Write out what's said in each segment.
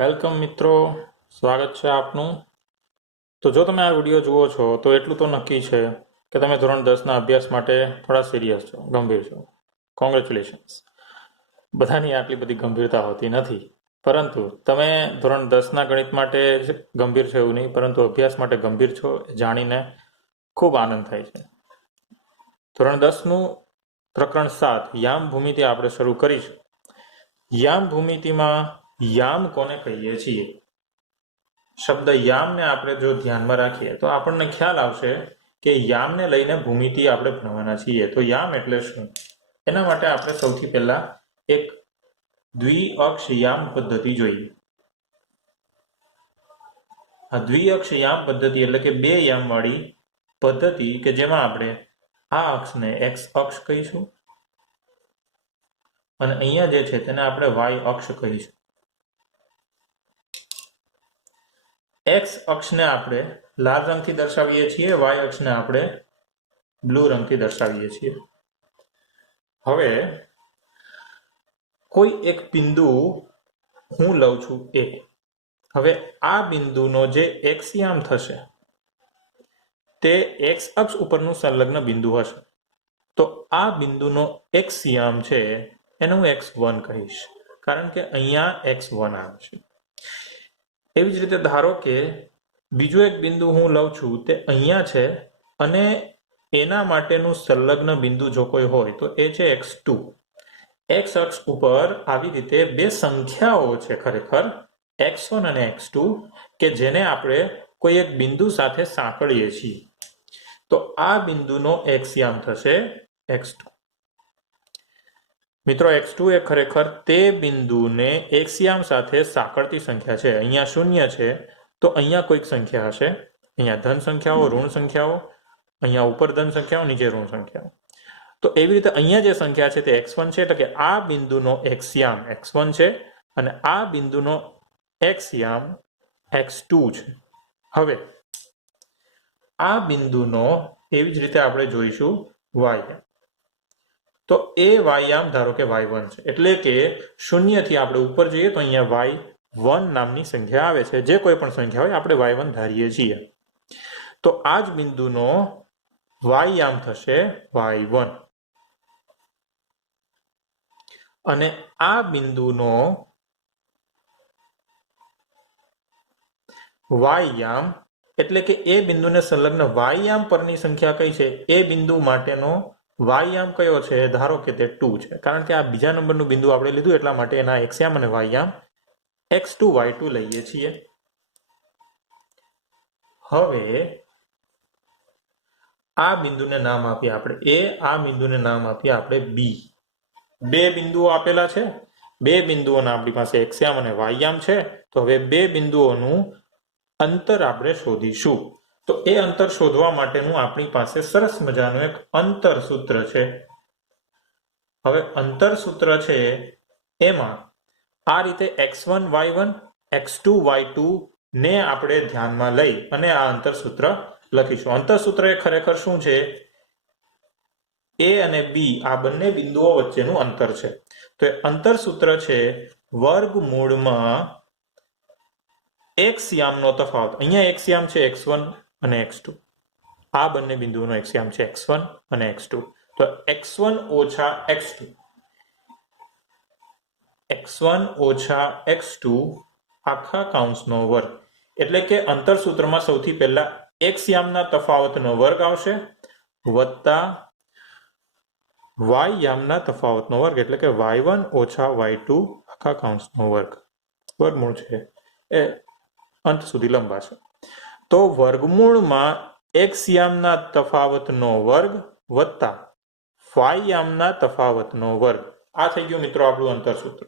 Welcome મિત્રો, સ્વાગત છે આપનું. તો જો તમે આ વિડીયો જુઓ છો તો એટલું તો નક્કી છે કે તમે ધોરણ 10ના અભ્યાસ માટે થોડા સિરિયસ છો, ગંભીર છો. કોંગ્રેચ્યુલેશન્સ. બધાની આટલી બધી ગંભીરતા હોતી નથી, પરંતુ તમે ધોરણ 10ના ગણિત માટે ગંભીર છો એવું નહીં, પરંતુ અભ્યાસ માટે ગંભીર છો એ જાણીને ખૂબ આનંદ થાય છે. ધોરણ 10નું પ્રકરણ 7 યામ ભૂમિતિ આપણે શરૂ કરીશું. યામ ભૂમિતિમાં યામ કોને કહીએ છીએ? શબ્દ યામને આપણે જો ધ્યાનમાં રાખીએ તો આપણને ખ્યાલ આવશે કે યામને લઈને ભૂમિતિ આપણે ભણવાના છીએ. તો યામ એટલે શું? એના માટે આપણે સૌથી પહેલા એક દ્વિઅક્ષ યામ પદ્ધતિ જોઈએ. આ દ્વિઅક્ષ યામ પદ્ધતિ એટલે કે બે યામ વાળી પદ્ધતિ કે જેમાં આપણે આ અક્ષને એક્સ અક્ષ કહીશું અને અહીંયા જે છે તેને આપણે વાય અક્ષ કહીશું. એક્સ અક્ષને આપણે લાલ રંગથી દર્શાવીએ છીએ, વાય અક્ષને આપણે બ્લુ રંગથી દર્શાવીએ છીએ. હવે કોઈ એક બિંદુ હું લઉં છું એ. હવે આ બિંદુનો જે એક્સ યામ થશે તે એક્સ અક્ષ ઉપરનું સંલગ્ન બિંદુ હશે. તો આ બિંદુનો એક્સ યામ છે એને હું x1 કહીશ, કારણ કે અહીંયા x1 આવે છે. એવી જ રીતે ધારો કે બીજું એક બિંદુ હું લઉં છું તે અહીંયા છે અને એના માટેનું સંલગ્ન બિંદુ જો કોઈ હોય તો એ છે x2. એક્સ અક્ષ ઉપર આવી રીતે બે સંખ્યાઓ છે ખરેખર x1 અને x2 કે જેને આપણે કોઈ એક બિંદુ સાથે સાંકળીએ છીએ. તો આ બિંદુનો x યામ થશે x2. મિત્રો, x2 એ ખરેખર તે બિંદુને x યામ સાથે સાંકળતી સંખ્યા છે. અહીંયા 0 છે તો અહીંયા કોઈક સંખ્યા હશે, અહીંયા ધન સંખ્યાઓ, ઋણ સંખ્યાઓ, અહીંયા ઉપર ધન સંખ્યાઓ, નીચે ઋણ સંખ્યાઓ. તો એવી રીતે અહીંયા જે સંખ્યા છે તે x1 છે, એટલે કે આ બિંદુનો x યામ x1 છે અને આ બિંદુનો x યામ x2 છે. હવે આ બિંદુનો એવી જ રીતે આપણે જોઈશું y યામ. તો એ y યામ ધારો કે y1 છે, એટલે કે 0 થી આપણે ઉપર જઈએ તો અહીંયા y1 નામની સંખ્યા આવે છે. જે કોઈ પણ સંખ્યા હોય આપણે y1 ધારીએ છીએ. તો આ જ બિંદુનો y યામ થશે y1 અને આ બિંદુનો y યામ એટલે કે એ બિંદુને સંલગ્ન y યામ પરની સંખ્યા કઈ છે એ બિંદુ માટેનો y યામ કયો છે? ધારો કે તે 2 છે, કારણ કે આ બીજા નંબરનું બિંદુ આપણે લીધું એટલા માટે એના x યામ અને y યામ x2 y2 લઈએ છીએ. હવે આ બિંદુને નામ આપીએ આપણે a, આ બિંદુને નામ આપીએ આપણે b. બે બિંદુઓ આપેલા છે, બે બિંદુઓના આપણી પાસે x યામ અને y યામ છે. તો હવે બે બિંદુઓનું અંતર આપણે શોધીશું. તો એ અંતર શોધવા માટેનું આપણી પાસે સરસ મજાનું એક અંતર સૂત્ર છે. હવે અંતર સૂત્ર છે એમાં આ રીતે x1 y1 x2 y2 ને આપણે ધ્યાનમાં લઈ અને આ અંતર સૂત્ર લખીશું. અંતર સૂત્ર એ ખરેખર શું છે? a અને b આ બંને બિંદુઓ વચ્ચેનું અંતર છે. તો એ અંતર સૂત્ર છે વર્ગમૂળમાં x યામનો તફાવત. અહીંયા x યામ છે x1 અને x2, આ બંને બિંદુઓનો x યામ છે x1 અને x2. તો x1 ઓછા x2, x1 ઓછા x2 આખા કૌંસનો વર્ગ. એટલે કે અંતર સૂત્રમાં સૌથી પહેલા x યામના તફાવતનો વર્ગ આવશે વત્તા y યામના તફાવતનો વર્ગ, એટલે કે y1 ઓછા y2 આખા કૌંસનો વર્ગ. વર્ગમૂળ છે એ અંત સુધી લંબાશે. તો વર્ગમૂળમાં x યામના તફાવતનો વર્ગ વત્તા y યામના તફાવતનો વર્ગ. આ થઈ ગયું મિત્રો આપણું અંતર સૂત્ર.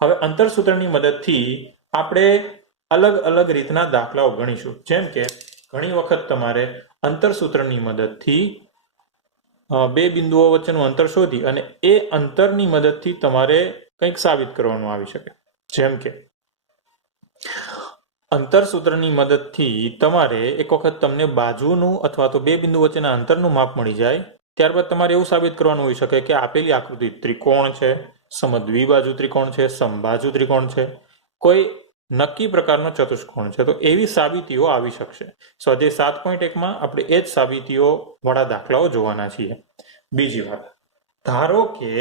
હવે અંતર સૂત્રની મદદથી આપણે અલગ અલગ રીતના દાખલાઓ ગણીશું. જેમ કે ઘણી વખત તમારે અંતર સૂત્રની મદદથી બે બિંદુઓ વચ્ચેનું અંતર શોધી અને એ અંતરની મદદથી તમારે કંઈક સાબિત કરવાનું આવી શકે. જેમ કે અંતર સૂત્રની મદદથી તમારે એક વખત તમને બાજુનું અથવા તો બે બિંદુ વચ્ચેના અંતરનું માપ મળી જાય, ત્યારબાદ તમારે એવું સાબિત કરવાનું હોઈ શકે કે આપેલી આકૃતિ ત્રિકોણ છે, સમદ્વિબાજુ ત્રિકોણ છે, સમબાજુ ત્રિકોણ છે. કોઈ નક્કી પ્રકારનો ચતુષ્કોણ છે. તો એવી સાબિતીઓ આવી શકશે. સ્વાધ્યાય 7.1 આપણે એ જ સાબિતીઓ વાળા દાખલાઓ જોવાના છીએ. બીજી વાત, ધારો કે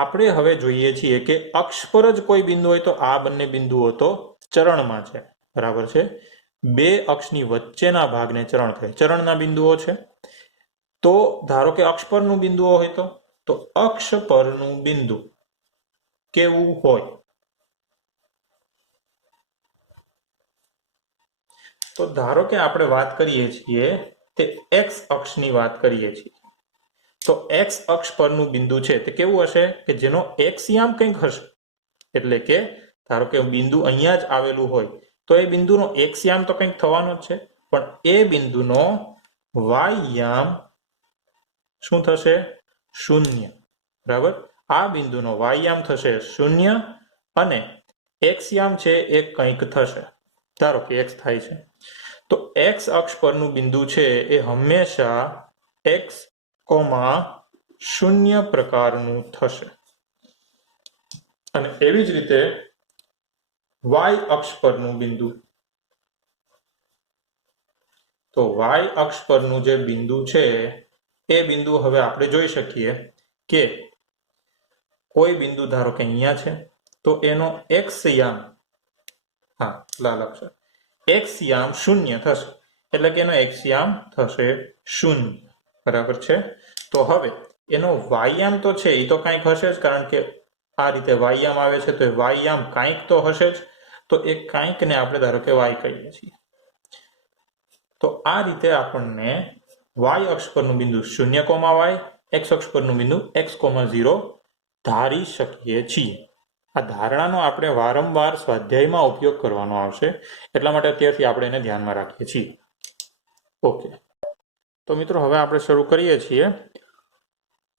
આપણે હવે જોઈએ છીએ કે અક્ષ પર જ કોઈ બિંદુ હોય તો આ બંને બિંદુઓ તો ચરણમાં છે, બરાબર છે. બે અક્ષની વચ્ચેના ભાગને ચરણ કહે. ચરણના બિંદુઓ છે. તો ધારો કે અક્ષ પરનું બિંદુઓ હોય તો અક્ષ પરનું બિંદુ કેવું હોય? તો ધારો કે આપણે વાત કરીએ છીએ તે એક્સ અક્ષની વાત કરીએ છીએ. તો એક્સ અક્ષ પરનું બિંદુ છે તે કેવું હશે કે જેનો એક્સ યામ કંઈક હશે. એટલે કે ધારો કે બિંદુ અહીંયા જ આવેલું હોય તો એ બિંદુનો એક્સ યામ તો કંઈક થવાનો જ છે, પણ એ બિંદુનો વાય યામ શું થશે? શૂન્ય. બરાબર. આ બિંદુનો વાય યામ થશે શૂન્ય અને એક્સ યામ છે એ કંઈક થશે. ધારો કે એક્સ થાય છે. તો એક્સ અક્ષ પરનું બિંદુ છે એ હંમેશા એક્સ, શૂન્ય પ્રકારનું થશે. અને એવી જ રીતે વાય અક્ષ પરનું બિંદુ, તો વાય અક્ષ પરનું જે બિંદુ છે એ બિંદુ હવે આપણે જોઈ શકીએ કે કોઈ બિંદુ ધારો કે અહીંયા છે તો એનો એક્સ યામ, લાલ અક્ષર, એક્સ યામ શૂન્ય થશે. એટલે કે એનો એક્સ યામ થશે શૂન્ય. બરાબર છે. તો હવે એનો વાયામ તો છે એ તો કંઈક હશે જ, કારણ કે આ રીતે વાયામ આવે છે તો એ વાયામ કંઈક તો હશે જ. તો એ કંઈકને આપણે ધારો કે વાય કહીએ છીએ. તો આ રીતે આપણને વાય અક્ષ પરનું બિંદુ 0, વાય, એક્સ અક્ષ પરનું બિંદુ x,0 ધારી શકીએ છીએ. આ ધારણાનો આપણે વારંવાર સ્વાધ્યાયમાં ઉપયોગ કરવાનો આવશે, એટલા માટે અત્યારથી આપણે એને ધ્યાનમાં રાખીએ છીએ. ઓકે, તો મિત્રો હવે આપણે શરૂ કરીએ છીએ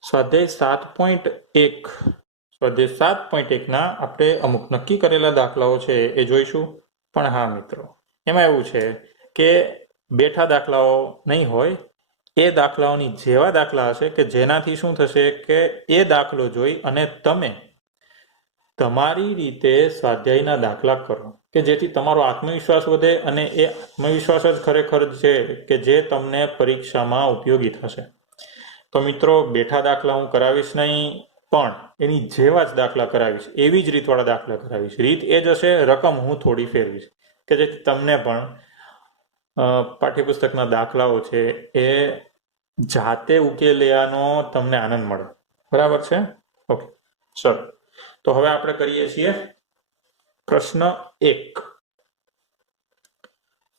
સ્વાધ્યાય 7.1. સ્વાધ્યાય 7.1 આપણે અમુક નક્કી કરેલા દાખલાઓ છે એ જોઈશું. પણ હા મિત્રો, એમાં એવું છે કે બેઠા દાખલાઓ નહીં હોય, એ દાખલાઓની જેવા દાખલા હશે કે જેનાથી શું થશે કે એ દાખલો જોઈ અને તમે તમારી રીતે સ્વાધ્યાયના દાખલા કરો કે જેથી તમારો આત્મવિશ્વાસ વધે અને એ આત્મવિશ્વાસ જ ખરેખર છે કે જે તમને પરીક્ષામાં ઉપયોગી થશે. તો મિત્રો, બેઠા દાખલા હું કરાવીશ નહીં, પણ એની જેવા જ દાખલા કરાવીશ, એવી જ રીતવાળા દાખલા કરાવીશ. રીત એ જ હશે, રકમ હું થોડી ફેરવીશ કે જેથી તમને પણ પાઠ્યપુસ્તકના દાખલાઓ છે એ જાતે ઉકેલવાનો તમને આનંદ મળે. બરાબર છે? ઓકે, ચલો. તો હવે આપણે કરીએ છીએ પ્રશ્ન 1.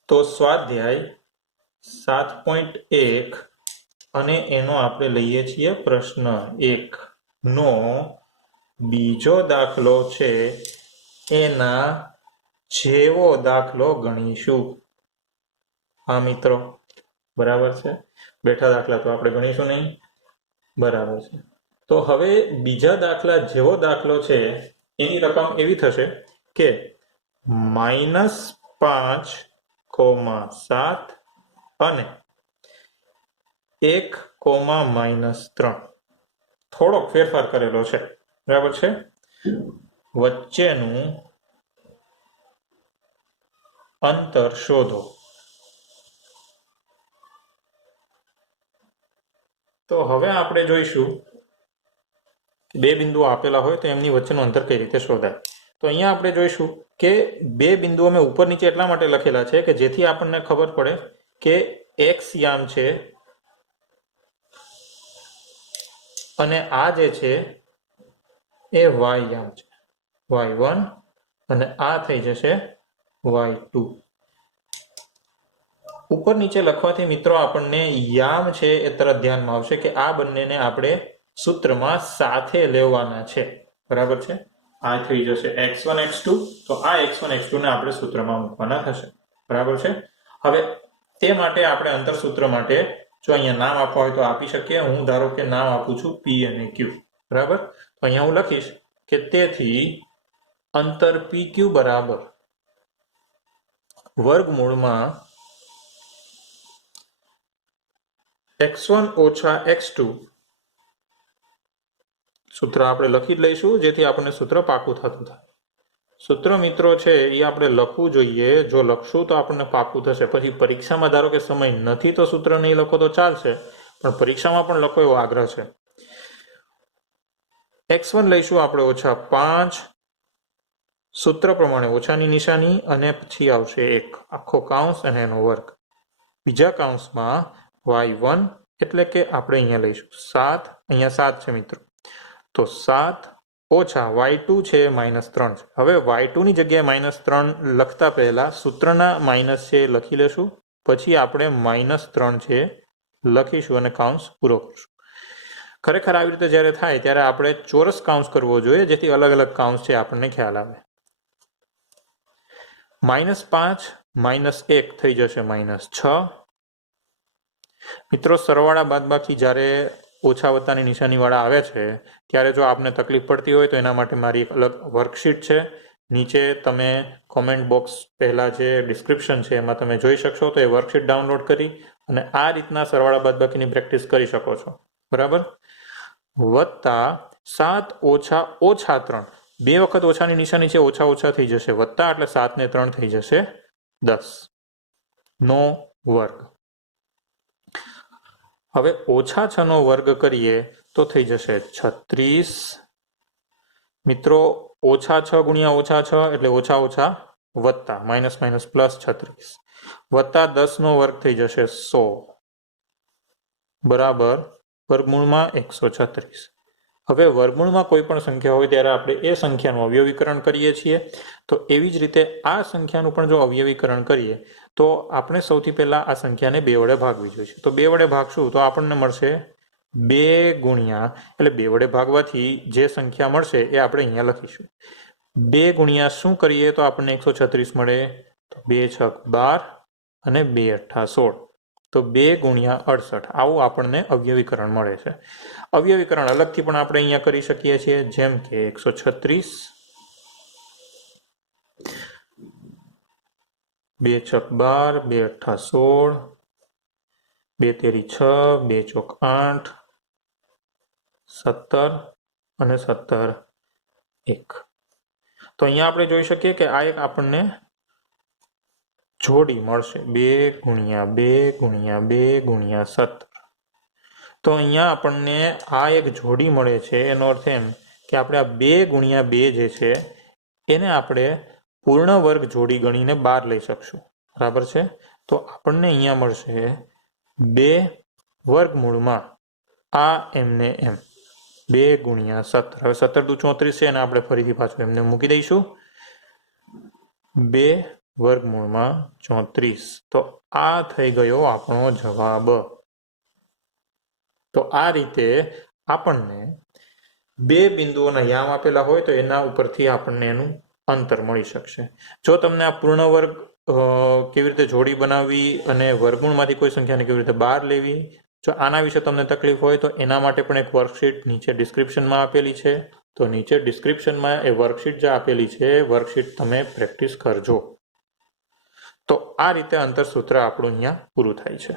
તો સ્વાધ્યાય 7.1 અને એનો આપણે લઈએ છીએ પ્રશ્ન 1 નો બીજો દાખલો છે એના જેવો દાખલો ગણીશું. હા મિત્રો, બરાબર છે. બેઠા દાખલા તો આપણે ગણીશું નહીં. બરાબર છે. તો હવે બીજા દાખલા જેવો દાખલો છે એની રકમ એવી થશે કે -5,7 અને 1,-3. થોડોક ફેરફાર કરેલો છે. બરાબર છે. વચ્ચેનું અંતર શોધો. તો હવે આપણે જોઈશું બે બિંદુઓ આપેલા હોય તો એમની વચ્ચેનું અંતર કઈ રીતે શોધાય. તો અહીંયા આપણે જોઈશું કે બે બિંદુઓ મેં ઉપર નીચે એટલા માટે લખેલા છે કે જેથી આપણને ખબર પડે કે એક્સ યામ છે અને આ જે છે એ વાય યામ છે, y1, અને આ થઈ જશે y2. ઉપર નીચે લખવાથી મિત્રો આપણને યામ છે એ તરત ધ્યાનમાં આવશે કે આ બંનેને આપણે સૂત્રમાં સાથે લેવાના છે. બરાબર છે. આ થઈ જશે x1 x2, તો આ x1 x2 ને આપણે સૂત્રમાં મૂકવાના થશે. બરાબર છે. હવે તે માટે આપણે અંતર સૂત્ર માટે જો અહીંયા નામ આપવા હોય તો આપી શકીએ. હું ધારો કે નામ આપું છું p અને q. બરાબર. તો અહીંયા હું લખીશ કે તેથી અંતર pq બરાબર વર્ગમૂળમાં x1 - x2. સૂત્ર આપણે લખી જ લઈશું જેથી આપણને સૂત્ર પાકું થતું થાય. સૂત્ર મિત્રો છે એ આપણે લખવું જોઈએ. જો લખશું તો આપણને પાકું થશે. પછી પરીક્ષામાં ધારો કે સમય નથી તો સૂત્ર નહીં લખો તો ચાલશે, પણ પરીક્ષામાં પણ લખો એવો આગ્રહ છે. x1 લઈશું આપણે -5, સૂત્ર પ્રમાણે ઓછાની નિશાની અને પછી આવશે 1 આખો કૌંસ અને એનો વર્ગ. બીજા કૌંસમાં y1 એટલે કે આપણે અહીંયા લઈશું 7, અહીંયા 7 છે મિત્રો, તો 7 ઓછા y2 છે -3 છે. હવે y2 ની જગ્યાએ -3 લખતા પહેલા સૂત્રના માઇનસ છે લખી લેશું, પછી આપણે -3 છે લખીશું અને કૌંસ પૂરો કરશું. ખરેખર આવી રીતે જ્યારે થાય ત્યારે આપણે ચોરસ કૌંસ કરવો જોઈએ, જેથી અલગ અલગ કૌંસ છે આપણને ખ્યાલ આવે. -5 -1 થઈ જશે -6. મિત્રો સરવાળા બાદબાકી જ્યારે ઓછા વત્તાની નિશાનીવાળા આવે છે ત્યારે જો આપને તકલીફ પડતી હોય તો એના માટે મારી એક અલગ વર્કશીટ છે. નીચે તમે કોમેન્ટ બોક્સ પહેલાં જે ડિસ્ક્રિપ્શન છે એમાં તમે જોઈ શકશો, તો એ વર્કશીટ ડાઉનલોડ કરી અને આ રીતના સરવાળા બાદબાકીની પ્રેક્ટિસ કરી શકો છો. બરાબર. વત્તા 7 ઓછા -3, 2 વખત ઓછાની નિશાની છે, ઓછા ઓછા થઈ જશે, વત્તા એટલે 7 ને 3 થઈ જશે 10 નો વર્ગ. હવે -6 નો વર્ગ કરીએ તો થઈ જશે 36. મિત્રો -6 ગુણ્યા -6 એટલે ઓછા ઓછા વત્તા, માઇનસ માઇનસ પ્લસ 36 વત્તા 10 નો વર્ગ થઈ જશે 100 બરાબર વર્ગમૂળમાં 136. હવે વર્ગમૂળમાં કોઈ પણ સંખ્યા હોય ત્યારે આપણે એ સંખ્યાનું અવયવીકરણ કરીએ છીએ. તો એવી જ રીતે આ સંખ્યાનું પણ જો અવયવીકરણ કરીએ તો આપણે સૌથી પહેલા આ સંખ્યાને 2 વડે ભાગવી જોઈએ. તો 2 વડે ભાગશું તો આપણને મળશે 2 ગુણ્યા, એટલે 2 વડે ભાગવાથી જે સંખ્યા મળશે એ આપણે અહીંયા લખીશું. 2 ગુણ્યા શું કરીએ તો આપણને 136 મળે, તો 2 × 12 અને 2 × 8 = 16. તો 2 ગુણ્યા 68 આવું આપણને અવયવીકરણ મળે છે. અવયવીકરણ અલગથી પણ આપણે અહીંયા કરી શકીએ છીએ, જેમ કે 136 2 × 12 2 × 8 = 16, 2 × 6 2 × 8 17 અને 17 1. તો અહીંયા આપણે જોઈ શકીએ કે આ એક આપણને જોડી મળશે 2 ગુણ્યા 2 ગુણ્યા 2 ગુણ્યા 17. તો અહીંયા આપણને આ એક જોડી મળે છે. એનો અર્થ એમ કે આપણે આ 2 ગુણ્યા 2 જે છે એને આપણે પૂર્ણ વર્ગ જોડી ગણીને 12 લઈ શકશું. બરાબર છે. તો આપણને અહીંયા મળશે 2 વર્ગમૂળમાં આ એમને એમ 2 ગુણ્યા 17. હવે 17 દુ 34 છે અને આપણે ફરીથી પાછું એમને મૂકી દઈશું 2 વર્ગમૂળમાં 34. તો આ થઈ ગયો આપણો જવાબ. તો આ રીતે આપણને 2 બિંદુઓના યામ આપેલા હોય તો એના ઉપરથી આપણને એનું અંતર મળી શકશે. જો તમને આ પૂર્ણ વર્ગ કેવી રીતે જોડી બનાવવી અને વર્ગમૂળમાંથી કોઈ સંખ્યાને કેવી રીતે બહાર લેવી, જો આના વિશે તમને તકલીફ હોય તો એના માટે પણ એક વર્કશીટ નીચે ડિસ્ક્રિપ્શનમાં આપેલી છે. તો નીચે ડિસ્ક્રિપ્શનમાં એ વર્કશીટ જે આપેલી છે વર્કશીટ તમે પ્રેક્ટિસ કરજો. તો આ રીતે અંતરસૂત્ર આપણું અહીંયા પૂરું થાય છે.